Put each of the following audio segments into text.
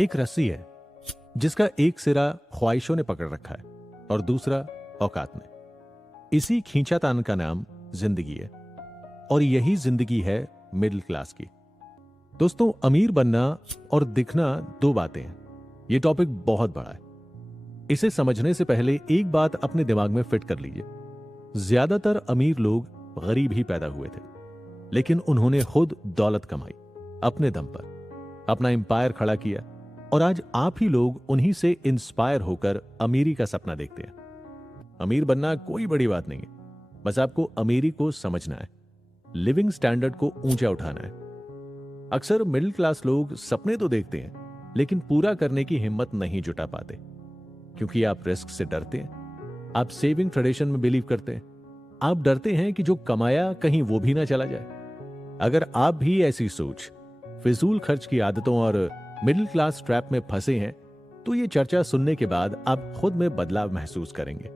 एक रस्सी है जिसका एक सिरा ख्वाहिशों ने पकड़ रखा है और दूसरा औकात ने। इसी खींचातान का नाम जिंदगी है और यही जिंदगी है मिडिल क्लास की। दोस्तों, अमीर बनना और दिखना दो बातें हैं। यह टॉपिक बहुत बड़ा है। इसे समझने से पहले एक बात अपने दिमाग में फिट कर लीजिए। ज्यादातर अमीर लोग गरीब ही पैदा हुए थे, लेकिन उन्होंने खुद दौलत कमाई, अपने दम पर अपना एम्पायर खड़ा किया और आज आप ही लोग उन्हीं से इंस्पायर होकर अमीरी का सपना देखते हैं। अमीर बनना कोई बड़ी बात नहीं है, बस आपको अमीरी को समझना है, लिविंग स्टैंडर्ड को ऊंचा उठाना है। अक्सर मिडिल क्लास लोग सपने तो देखते हैं, लेकिन पूरा करने की हिम्मत नहीं जुटा पाते, क्योंकि आप रिस्क से डरते हैं, आप सेविंग ट्रेडिशन में बिलीव करते हैं, आप डरते हैं कि जो कमाया कहीं वो भी ना चला जाए। अगर आप भी ऐसी सोच, फिजूल खर्च की आदतों और मिडिल क्लास ट्रैप में फंसे हैं, तो ये चर्चा सुनने के बाद आप खुद में बदलाव महसूस करेंगे।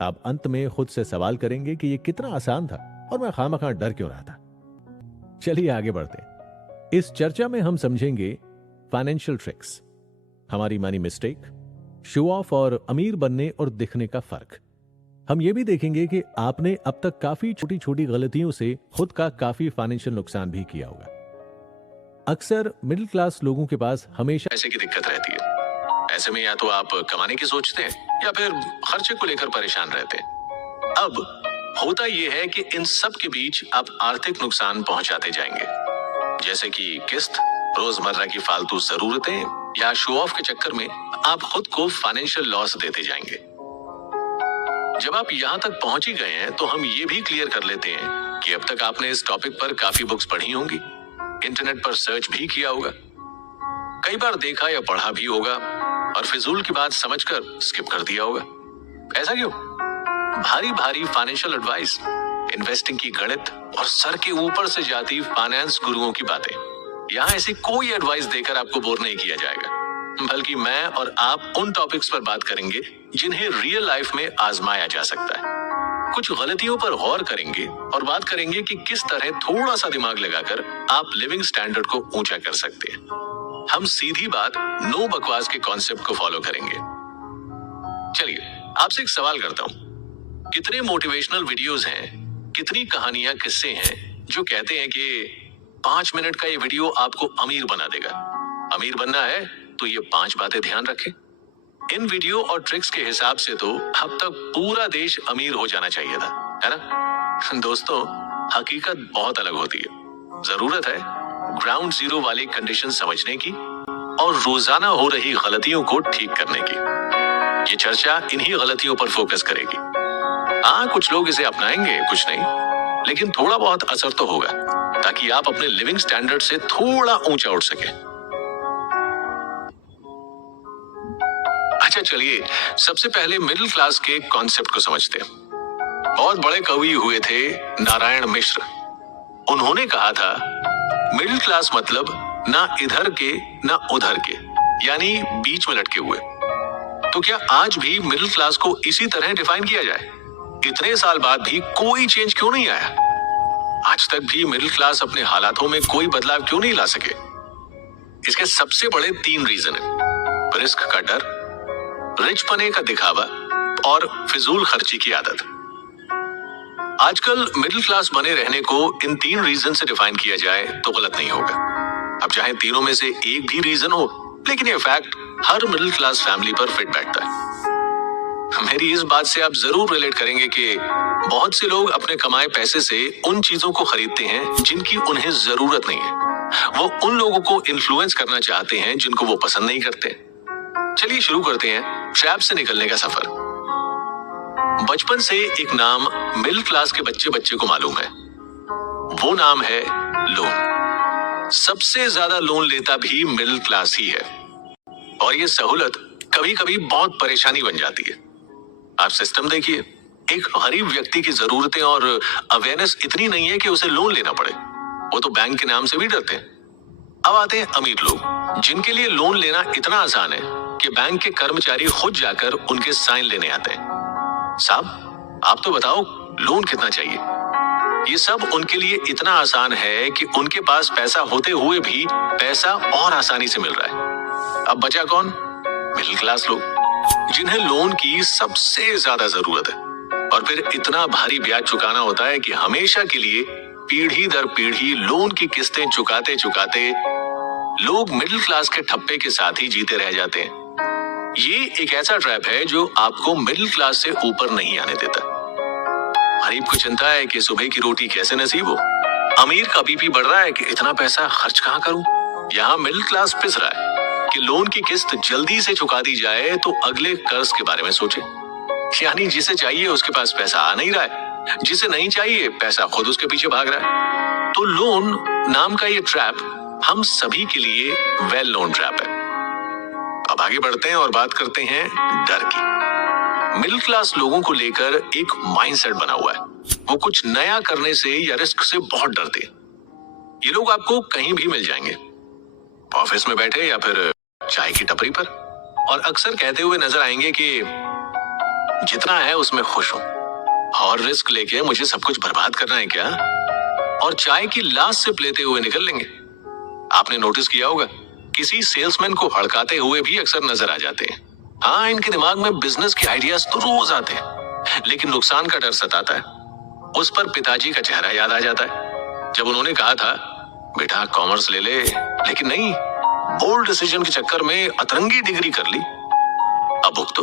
आप अंत में खुद से सवाल करेंगे कि ये कितना आसान था और मैं खामखा डर क्यों रहा था। चलिए आगे बढ़ते हैं। इस चर्चा में हम समझेंगे फाइनेंशियल ट्रिक्स, हमारी मनी मिस्टेक, शो ऑफ और अमीर बनने और दिखने का फर्क। हम ये भी देखेंगे कि आपने अब तक काफी छोटी छोटी गलतियों से खुद का काफी फाइनेंशियल नुकसान भी किया होगा। अक्सर मिडिल क्लास लोगों के पास हमेशा पैसे की दिक्कत रहती है। ऐसे में या तो आप कमाने की सोचते हैं या फिर खर्चे को लेकर परेशान रहते हैं। अब होता यह है कि इन सब के बीच आप आर्थिक नुकसान पहुंचाते जाएंगे, जैसे कि किस्त, रोजमर्रा की फालतू जरूरतें या शो ऑफ के चक्कर में आप खुद को फाइनेंशियल लॉस देते जाएंगे। जब आप यहां तक पहुंच ही गए हैं तो हम ये भी क्लियर कर लेते हैं कि अब तक आपने इस टॉपिक पर काफी बुक्स पढ़ी होंगी, इंटरनेट पर सर्च भी किया होगा, कई बार देखा या पढ़ा भी होगा और फिजूल की बात समझकर स्किप कर दिया होगा। ऐसा क्यों? भारी भारी फाइनेंशियल एडवाइस, इन्वेस्टिंग की गणित और सर के ऊपर से जाती फाइनेंस गुरुओं की बातें, यहाँ ऐसी कोई एडवाइस देकर आपको बोर नहीं किया जाएगा, बल्कि मैं और आप उन टॉपिक्स पर बात करेंगे जिन्हें रियल लाइफ में आजमाया जा सकता है। कुछ गलतियों पर गौर करेंगे और बात करेंगे कि किस तरह थोड़ा सा दिमाग लगाकर आप लिविंग स्टैंडर्ड को ऊंचा कर सकते हैं। हम सीधी बात, नो बकवास के कॉन्सेप्ट को फॉलो करेंगे। चलिए आपसे एक सवाल करता हूं, कितने मोटिवेशनल वीडियोस हैं, कितनी कहानियां, किस्से हैं जो कहते हैं कि 5 मिनट का ये वीडियो आपको अमीर बना देगा। अमीर बनना है तो ये 5 बातें ध्यान रखें। इन वीडियो और ट्रिक्स के हिसाब से तो अब तक पूरा देश अमीर हो जाना चाहिए था, है ना? दोस्तों, हकीकत बहुत अलग होती है। जरूरत है ग्राउंड जीरो वाली कंडीशन समझने की और रोजाना हो रही गलतियों को ठीक करने की। ये चर्चा इन्हीं गलतियों पर फोकस करेगी। हाँ, कुछ लोग इसे अपनाएंगे, कुछ नहीं, लेकिन थोड़ा बहुत असर तो होगा, ताकि आप अपने लिविंग स्टैंडर्ड से थोड़ा ऊंचा उठ सके। अच्छा, चलिए सबसे पहले मिडिल क्लास के कॉन्सेप्ट को समझते हैं। बहुत बड़े कवि हुए थे नारायण मिश्र। उन्होंने कहा था, मिडिल क्लास मतलब ना इधर के ना उधर के, यानी बीच में लटके हुए। तो क्या आज भी मिडिल क्लास को इसी तरह डिफाइन किया जाए? इतने साल बाद भी कोई चेंज क्यों नहीं आया? आज तक भी मिडिल क्लास अपने हालातों में कोई बदलाव क्यों नहीं ला सके? इसके सबसे बड़े 3 रीजन है: रिस्क का डर, रिच पने का दिखावा और फिजूल खर्ची की आदत। आजकल मिडिल क्लास बने रहने को इन 3 रीजन से डिफाइन किया जाए तो गलत नहीं होगा। अब चाहे तीनों में से एक भी रीजन हो, लेकिन ये फैक्ट हर मिडिल क्लास फैमिली पर फिट बैठता है। मेरी इस बात से आप जरूर रिलेट करेंगे कि बहुत से लोग अपने कमाए पैसे से उन चीजों को खरीदते हैं जिनकी उन्हें जरूरत नहीं है। वो उन लोगों को इन्फ्लुएंस करना चाहते हैं जिनको वो पसंद नहीं करते। चलिए शुरू करते हैं ट्रैप से निकलने का सफर। बचपन से एक नाम मिडिल क्लास के बच्चे को मालूम है। वो नाम है लोन। सबसे ज्यादा लोन लेता भी मिडिल क्लास ही है और ये सहूलत कभी कभी बहुत परेशानी बन जाती है। आप सिस्टम देखिए, एक गरीब व्यक्ति की जरूरतें और अवेयरनेस इतनी नहीं है कि उसे लोन लेना पड़े। वो तो बैंक के नाम से भी डरते हैं। अब आते हैं अमीर लोग, जिनके लिए लोन लेना इतना आसान है कि बैंक के कर्मचारी खुद जाकर उनके साइन लेने आते हैं। साहब, आप तो बताओ लोन कितना चाहिए? ये सब उनके लिए इतना आसान है कि उनके पास पैसा होते हुए भी पैसा और आसानी से मिल रहा है। अब बचा कौन? मिडिल क्लास लोग, जिन्हें लोन की सबसे ज्यादा जरूरत है, और फिर इतना भारी ब्याज चुकाना होता है कि हमेशा के लिए पीढ़ी दर पीढ़ी लोन की किस्तें चुकाते चुकाते लोग मिडिल क्लास के ठप्पे के साथ ही जीते रह जाते हैं। ये एक ऐसा ट्रैप है जो आपको मिडिल क्लास से ऊपर नहीं आने देता। गरीब को चिंता है कि सुबह की रोटी कैसे नसीब हो, अमीर का बीपी बढ़ रहा है कि इतना पैसा खर्च कहां करूं। यहाँ मिडिल क्लास पिस रहा है कि लोन की किस्त जल्दी से चुका दी जाए तो अगले कर्ज के बारे में सोचे। यानी जिसे चाहिए उसके पास पैसा आ नहीं रहा है, जिसे नहीं चाहिए पैसा खुद उसके पीछे भाग रहा है। तो लोन नाम का ये ट्रैप हम सभी के लिए वेल नोन ट्रैप है। अब आगे बढ़ते हैं और बात करते हैं डर की। मिडिल क्लास लोगों को लेकर एक माइंडसेट बना हुआ है, वो कुछ नया करने से या रिस्क से बहुत डरते हैं। ये लोग आपको कहीं भी मिल जाएंगे, ऑफिस में बैठे या फिर चाय की टपरी पर, और अक्सर कहते हुए नजर आएंगे कि जितना है उसमें खुश हूं, और रिस्क लेके मुझे सब कुछ बर्बाद करना है क्या, और चाय की लास्ट सिप लेते हुए निकल लेंगे। आपने नोटिस किया होगा, किसी सेल्समैन को हड़काते हुए भी अक्सर नजर आ जाते हैं। हाँ, इनके दिमाग में बिजनेस के आइडियाज तो रोज आते हैं, लेकिन नुकसान का डर सताता है। उस पर पिताजी का चेहरा याद आ जाता है, जब उन्होंने कहा था बेटा कॉमर्स ले ले, लेकिन नहीं, बोल्ड डिसीजन के चक्कर में अतरंगी डिग्री कर ली। अब भुगतो।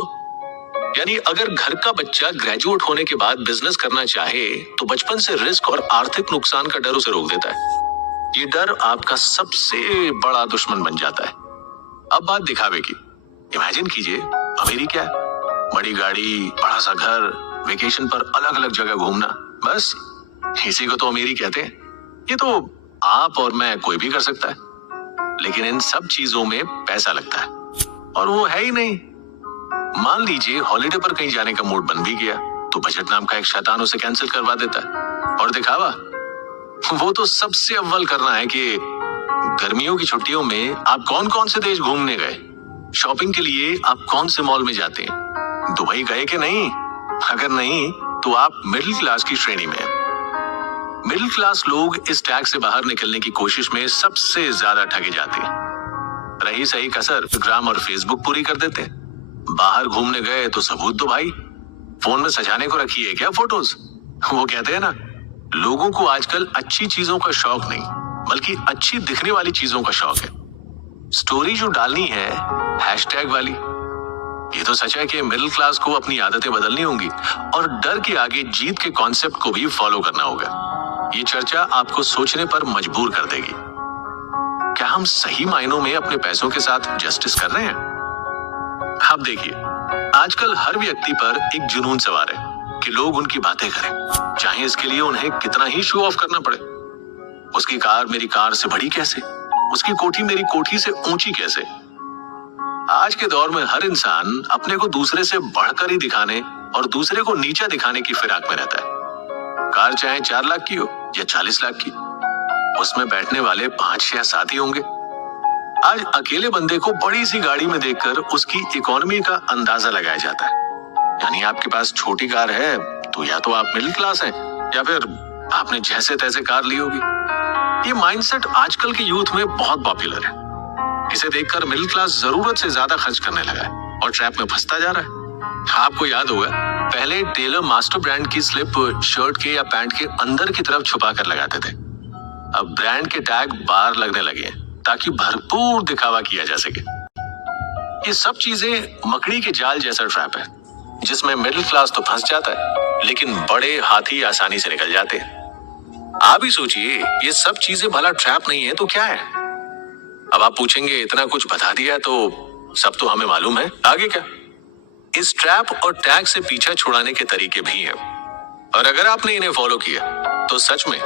यानी अगर घर का बच्चा ग्रेजुएट होने के बाद बिजनेस करना चाहे तो बचपन से रिस्क और आर्थिक नुकसान का डर उसे रोक देता है। ये डर आपका सबसे बड़ा दुश्मन बन जाता है। अब बात दिखावे की। इमेजिन कीजिए, अमीरी क्या है? बड़ी गाड़ी, बड़ा सा घर, वेकेशन पर अलग अलग जगह घूमना, बस इसी को तो अमीरी कहते हैं। ये तो आप और मैं कोई भी कर सकता है, लेकिन इन सब चीजों में पैसा लगता है, और वो है ही नहीं। मान लीजिए हॉलिडे पर कहीं जाने का मूड बन भी गया तो बजट नाम का एक शैतान उसे कैंसिल करवा देता है। और दिखावा, वो तो सबसे अव्वल करना है कि गर्मियों की छुट्टियों में आप कौन कौन से देश घूमने गए, शॉपिंग के लिए आप कौन से मॉल में जाते हैं, दुबई गए कि नहीं? अगर नहीं तो आप मिडिल क्लास की श्रेणी में हैं। मिडिल क्लास लोग इस टैग से बाहर निकलने की कोशिश में सबसे ज्यादा ठगे जाते हैं। रही सही कसर इंस्टाग्राम और फेसबुक पूरी कर देते हैं। बाहर घूमने गए तो सबूत दो भाई, फोन में सजाने को रखी है क्या फोटोज? वो कहते हैं ना, लोगों को आजकल अच्छी चीजों का शौक नहीं, बल्कि अच्छी दिखने वाली चीजों का शौक है। स्टोरी जो डालनी है हैशटैग वाली। ये तो सच है कि मिडिल क्लास को अपनी आदतें बदलनी होंगी और डर के आगे जीत के कॉन्सेप्ट को भी फॉलो करना होगा। ये चर्चा आपको सोचने पर मजबूर कर देगी। क्या हम सही मायनों में अपने पैसों के साथ जस्टिस कर रहे हैं? आप देखिए, आजकल हर व्यक्ति पर एक जुनून सवार है कि लोग उनकी बातें करें, चाहे इसके लिए उन्हें कितना ही शो ऑफ करना पड़े। उसकी कार मेरी कार से बड़ी कैसे, उसकी कोठी मेरी कोठी से ऊंची कैसे। आज के दौर में हर इंसान अपने को दूसरे से बढ़कर ही दिखाने और दूसरे को नीचा दिखाने की फिराक में रहता है। कार चाहे 4 लाख की हो या 40 लाख की, उसमें बैठने वाले 5 या 7 ही होंगे। आज अकेले बंदे को बड़ी सी गाड़ी में देखकर उसकी इकोनॉमी का अंदाजा लगाया जाता है। यानी आपके पास छोटी कार है तो या तो आप मिडिल क्लास हैं या फिर आपने जैसे तैसे कार ली होगी। ये माइंडसेट आजकल के यूथ में बहुत पॉपुलर है। इसे देखकर मिडिल क्लास जरूरत से ज्यादा खर्च करने लगा है और ट्रैप में फंसता जा रहा है। आपको याद होगा, पहले टेलर मास्टर ब्रांड की स्लिप शर्ट के या पैंट के अंदर की तरफ छुपा कर लगाते थे। अब ब्रांड के टैग बाहर लगने लगे हैं ताकि भरपूर दिखावा किया जा सके। ये सब चीजें मकड़ी के जाल जैसा ट्रैप है, जिसमें मिडिल क्लास तो फंस जाता है, लेकिन बड़े हाथी आसानी से निकल जाते हैं। आप ही सोचिए, ये सब चीजें भला ट्रैप नहीं है तो क्या है? अब आप पूछेंगे, इतना कुछ बता दिया तो सब तो हमें मालूम है, आगे क्या? इस ट्रैप और टैग से पीछा छुड़ाने के तरीके भी हैं, और अगर आपने इन्हें फॉलो किया तो सच में